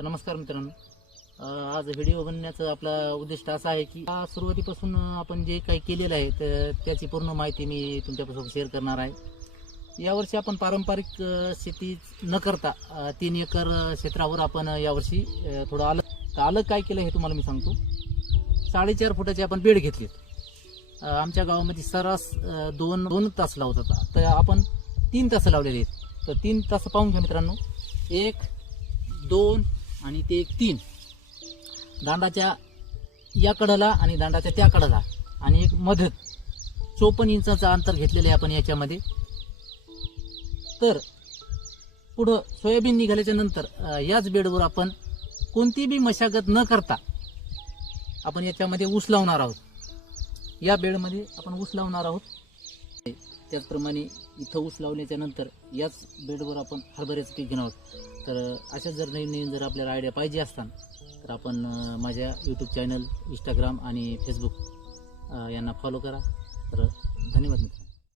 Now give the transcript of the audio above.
तर नमस्कार मित्रांनो, आज व्हिडिओ बनवण्याचा आपला उद्दिष्ट असा आहे की सुरुवातीपासून आपण जे काही केलेलं आहे त्याची पूर्ण माहिती मी तुमच्यापासून शेअर करणार आहे। यावर्षी आपण पारंपरिक शेती न करता 3 एकर क्षेत्रावर आपण यावर्षी थोडं अलग काय केलं हे तुम्हाला मी सांगतो। 4.5 फुटाचे आपण बेड घेतलेत। आमच्या गावामध्ये सरास 2 तास लावत होता, तर आपण 3 तास लावलेले आहेत। तर 3 तास पाहून घ्या मित्रांनो, 1 2 आणि ते 3 दांडाच्या या कडाला आणि दांडाच्या त्या कडाला आणि एक मधत 54 इंचाचं अंतर घेतलेलं आहे आपण याच्यामध्ये। तर पुढं सोयाबीन निघाल्याच्या नंतर याच बेडवर आपण कोणती बी मशागत न करता आपण याच्यामध्ये ऊस लावणार आहोत। या बेडमध्ये आपण ऊस लावणार आहोत। त्याचप्रमाणे इथं ऊस लावल्याच्या नंतर याच बेडवर आपण हरभऱ्याचं पीक घेणार आहोत। तर अशा जर नवीन जर आपल्याला आयडिया पाहिजे असतात तर आपण माझ्या यूट्यूब चॅनल, इंस्टाग्राम आणि फेसबुक यांना फॉलो करा। तर धन्यवाद।